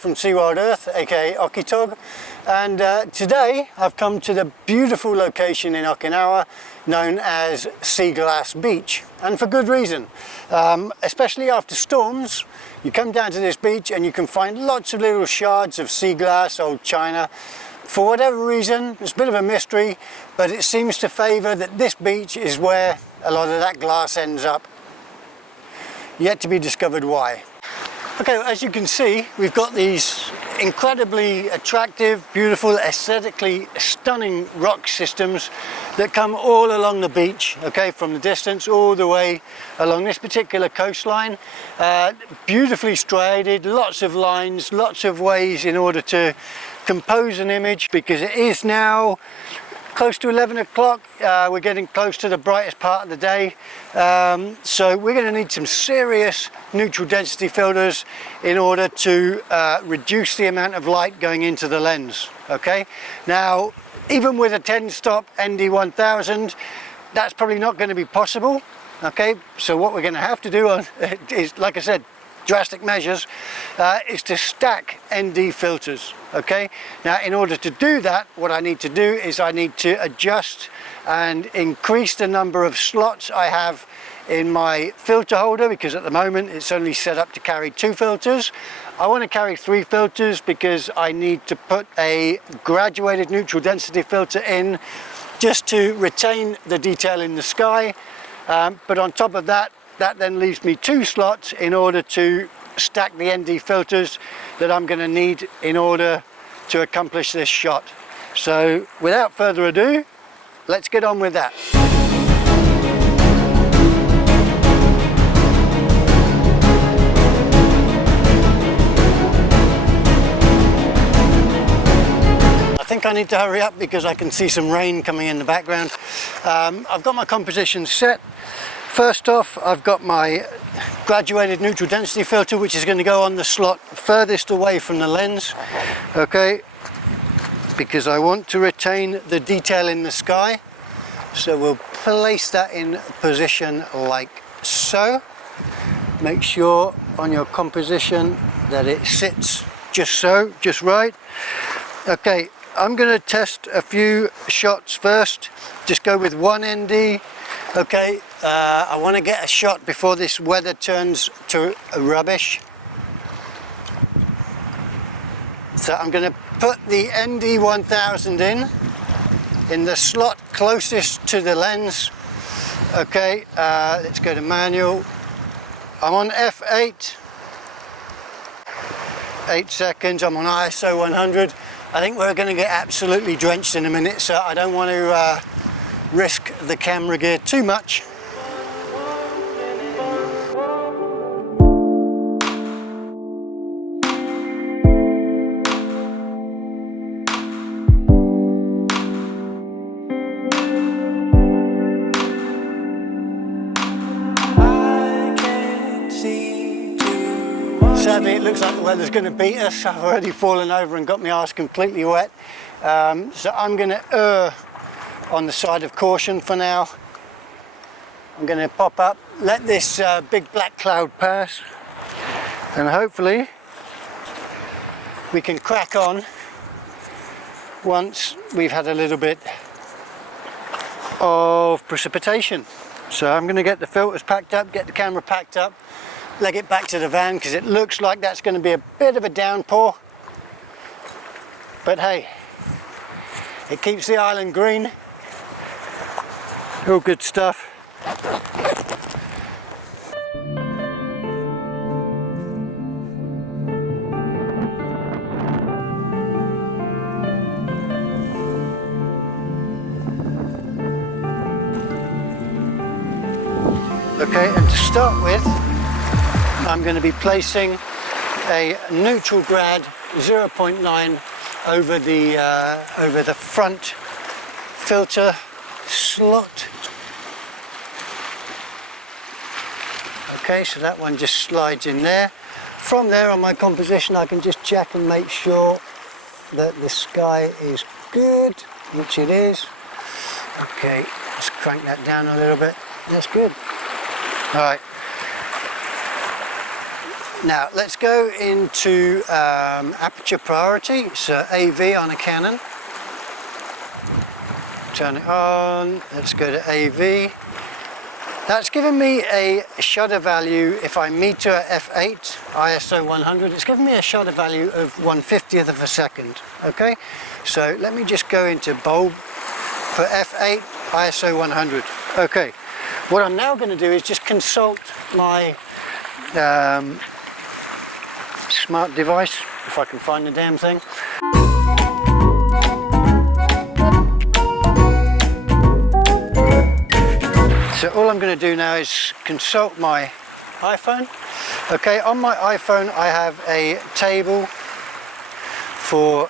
from SeaWild Earth, aka Okitog, and today I've come to the beautiful location in Okinawa known as Seaglass Beach, and for good reason. Especially after storms, you come down to this beach and you can find lots of little shards of sea glass, old china. For whatever reason, it's a bit of a mystery, but it seems to favour that this beach is where a lot of that glass ends up. Yet to be discovered why. Okay, as you can see, we've got these incredibly attractive, beautiful, aesthetically stunning rock systems that come all along the beach, okay, from the distance all the way along this particular coastline. Beautifully striated, lots of lines, lots of ways in order to compose an image, because it is now close to 11 o'clock. We're getting close to the brightest part of the day, so we're going to need some serious neutral density filters in order to reduce the amount of light going into the lens. Okay, now even with a 10-stop ND1000, that's probably not going to be possible. Okay, so what we're going to have to do is, like I said, drastic measures, is to stack ND filters. Okay, now in order to do that, what I need to do is I need to adjust and increase the number of slots I have in my filter holder, because at the moment it's only set up to carry 2 filters. I want to carry 3 filters because I need to put a graduated neutral density filter in just to retain the detail in the sky, but on top of that, that then leaves me 2 slots in order to stack the ND filters that I'm going to need in order to accomplish this shot. So without further ado, let's get on with that. I think I need to hurry up because I can see some rain coming in the background. I've got my composition set. First off, I've got my graduated neutral density filter, which is going to go on the slot furthest away from the lens, okay, because I want to retain the detail in the sky. So we'll place that in position like so. Make sure on your composition that it sits just so, just right. Okay, I'm going to test a few shots first. Just go with one ND. Okay, I want to get a shot before this weather turns to rubbish. So I'm going to put the ND1000 in the slot closest to the lens. Okay, let's go to manual. I'm on f8. 8 seconds. I'm on ISO 100. I think we're going to get absolutely drenched in a minute, so I don't want to risk the camera gear too much. Sadly, it looks like the weather's going to beat us. I've already fallen over and got my arse completely wet, so I'm going to err on the side of caution for now. I'm going to pop up, let this big black cloud pass, and hopefully we can crack on once we've had a little bit of precipitation. So I'm going to get the filters packed up, get the camera packed up, leg it back to the van, because it looks like that's going to be a bit of a downpour, but hey, it keeps the island green. All good stuff. Okay, and to start with, I'm going to be placing a neutral grad 0.9 over the front filter slot. Okay, so that one just slides in there. From there, on my composition, I can just check and make sure that the sky is good, which it is. Okay, let's crank that down a little bit. That's good. All right. Now let's go into aperture priority, so AV on a Canon. Turn it on, let's go to AV. That's given me a shutter value, if I meter at f8, ISO 100, it's given me a shutter value of 1/50th of a second, okay? So let me just go into bulb for f8, ISO 100. Okay, what I'm now going to do is just consult my smart device, if I can find the damn thing. So all I'm going to do now is consult my iPhone. Okay, on my iPhone I have a table for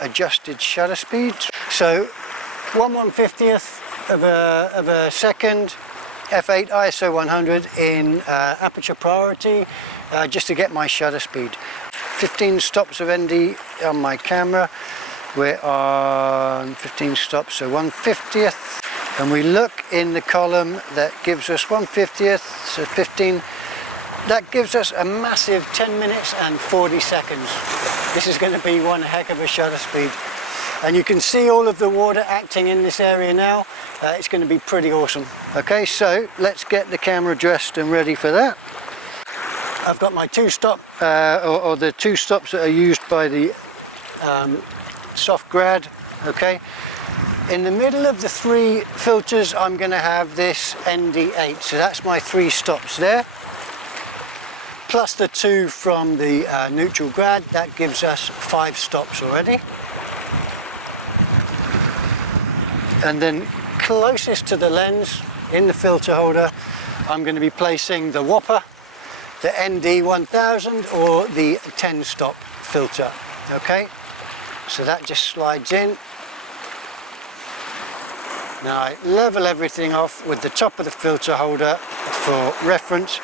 adjusted shutter speed. So 1/150th of a second, f8 ISO 100 in aperture priority, just to get my shutter speed. 15 stops of ND on my camera. We're on 15 stops, so 1/50th. And we look in the column that gives us 1/50th, so 15. That gives us a massive 10 minutes and 40 seconds. This is going to be one heck of a shutter speed. And you can see all of the water acting in this area now. It's going to be pretty awesome. Okay, so let's get the camera dressed and ready for that. I've got my two-stop, or the two stops that are used by the soft grad, okay. In the middle of the three filters, I'm going to have this ND8, so that's my 3 stops there. Plus the 2 from the neutral grad, that gives us 5 stops already. And then closest to the lens, in the filter holder, I'm going to be placing the Whopper, the ND1000 or the 10-stop filter, okay? So that just slides in. Now I level everything off with the top of the filter holder for reference.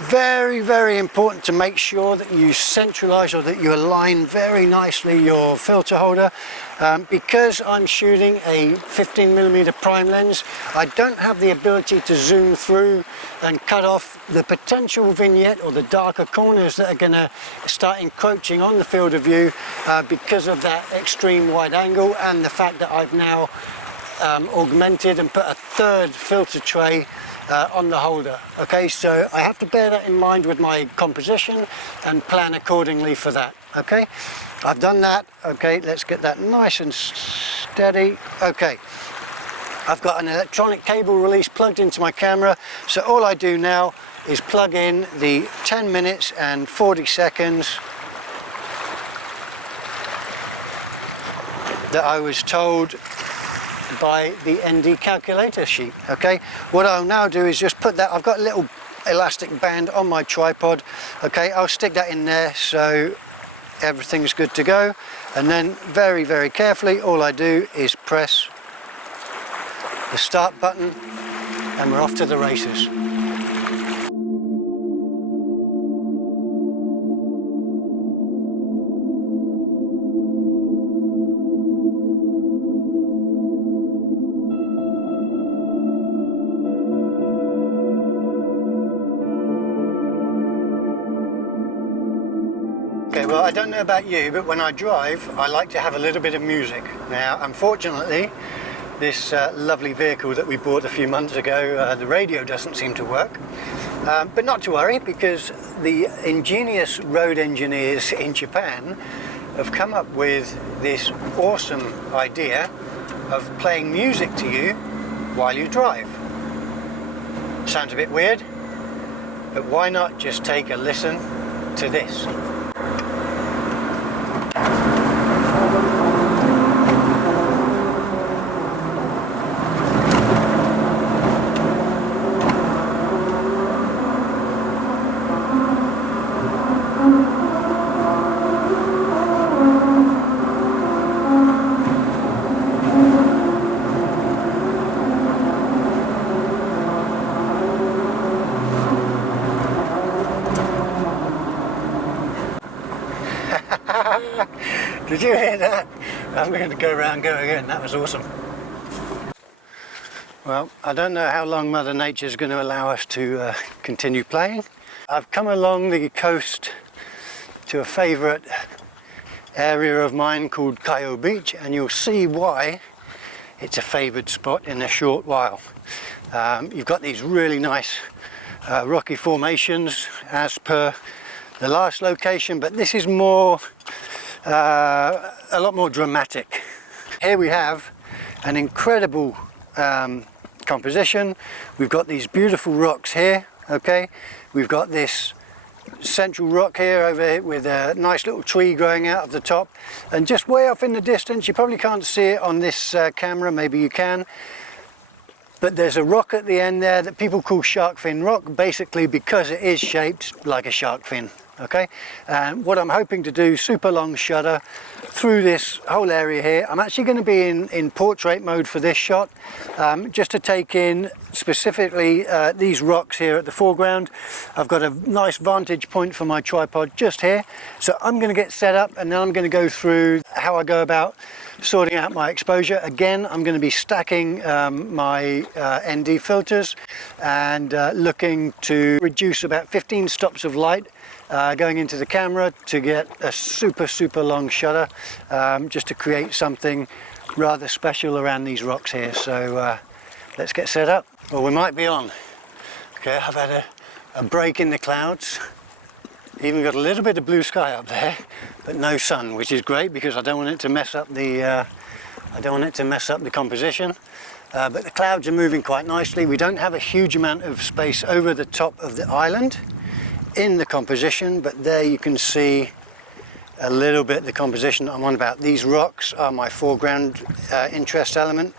Very, very important to make sure that you centralize or that you align very nicely your filter holder. Because I'm shooting a 15mm prime lens, I don't have the ability to zoom through and cut off the potential vignette or the darker corners that are going to start encroaching on the field of view because of that extreme wide angle and the fact that I've now augmented and put a 3rd filter tray on the holder. Okay, so I have to bear that in mind with my composition and plan accordingly for that. Okay, I've done that. Okay, let's get that nice and steady. Okay, I've got an electronic cable release plugged into my camera, so all I do now is plug in the 10 minutes and 40 seconds that I was told by the ND calculator sheet. Okay, what I'll now do is just put that, I've got a little elastic band on my tripod. Okay, I'll stick that in there so everything's good to go, and then very, very carefully all I do is press the start button and we're off to the races. Okay, well, I don't know about you, but when I drive, I like to have a little bit of music. Now, unfortunately, this lovely vehicle that we bought a few months ago, the radio doesn't seem to work. But not to worry, because the ingenious road engineers in Japan have come up with this awesome idea of playing music to you while you drive. Sounds a bit weird, but why not just take a listen to this? Did you hear that? I'm going to go around, go again. That was awesome. Well, I don't know how long Mother Nature's going to allow us to continue playing. I've come along the coast to a favourite area of mine called Kayo Beach, and you'll see why it's a favoured spot in a short while. You've got these really nice rocky formations as per the last location, but this is more a lot more dramatic. Here we have an incredible composition. We've got these beautiful rocks here, okay? We've got this central rock here over here with a nice little tree growing out of the top, and just way off in the distance, you probably can't see it on this camera, maybe you can, but there's a rock at the end there that people call shark fin rock, basically because it is shaped like a shark fin. Okay, and what I'm hoping to do, super long shutter through this whole area here. I'm actually going to be in portrait mode for this shot, just to take in specifically these rocks here at the foreground. I've got a nice vantage point for my tripod just here, so I'm going to get set up and then I'm going to go through how I go about sorting out my exposure. Again, I'm going to be stacking my ND filters and looking to reduce about 15 stops of light going into the camera to get a super long shutter, just to create something rather special around these rocks here. So let's get set up. Well, we might be on. Okay, I've had a break in the clouds, even got a little bit of blue sky up there, but no sun, which is great because I don't want it to mess up the composition. But the clouds are moving quite nicely. We don't have a huge amount of space over the top of the island in the composition, but there you can see a little bit the composition I'm on about. These rocks are my foreground interest element.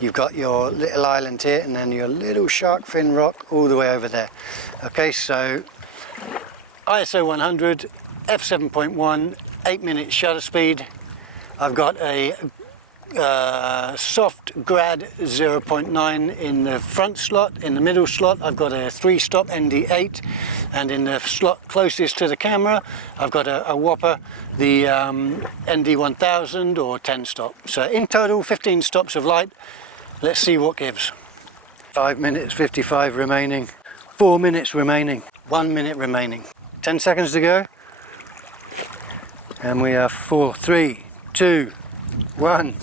You've got your little island here and then your little shark fin rock all the way over there. Okay, so ISO 100, f7.1, 8-minute shutter speed. I've got a soft grad 0.9 in the front slot. In the middle slot I've got a 3-stop ND8, and in the slot closest to the camera I've got a whopper, the ND1000 or 10-stop. So in total 15 stops of light. Let's see what gives. 5 minutes 55 remaining, 4 minutes remaining, 1 minute remaining, 10 seconds to go, and we are 4, 3, 2, 1.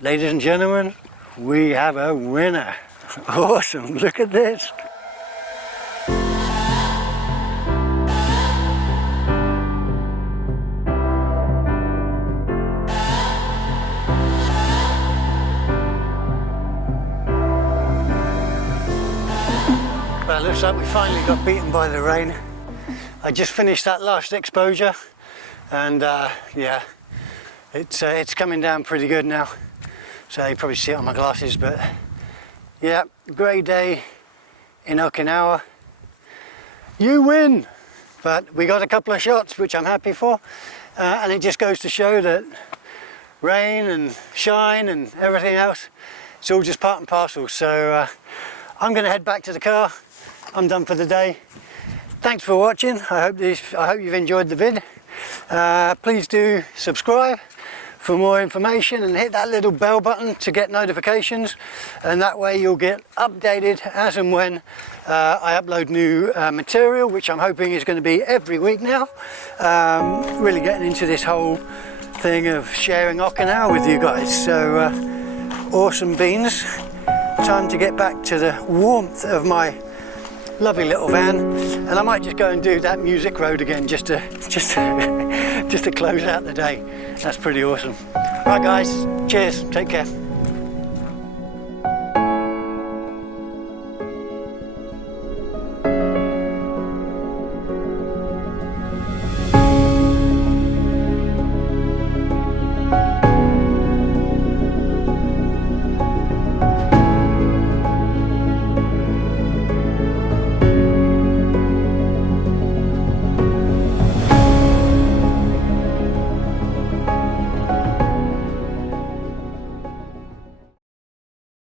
Ladies and gentlemen, we have a winner. Awesome, look at this. Well, it looks like we finally got beaten by the rain. I just finished that last exposure, and yeah, it's coming down pretty good now. So you probably see it on my glasses, but yeah, great day in Okinawa. You win! But we got a couple of shots, which I'm happy for, and it just goes to show that rain and shine and everything else, it's all just part and parcel. So I'm going to head back to the car. I'm done for the day. Thanks for watching. I hope you've enjoyed the vid. Please do subscribe for more information and hit that little bell button to get notifications, and that way you'll get updated as and when I upload new material, which I'm hoping is going to be every week now. Really getting into this whole thing of sharing Okinawa with you guys. So awesome beans. Time to get back to the warmth of my lovely little van, and I might just go and do that music road again just to close out the day. That's pretty awesome. Right guys, cheers, take care.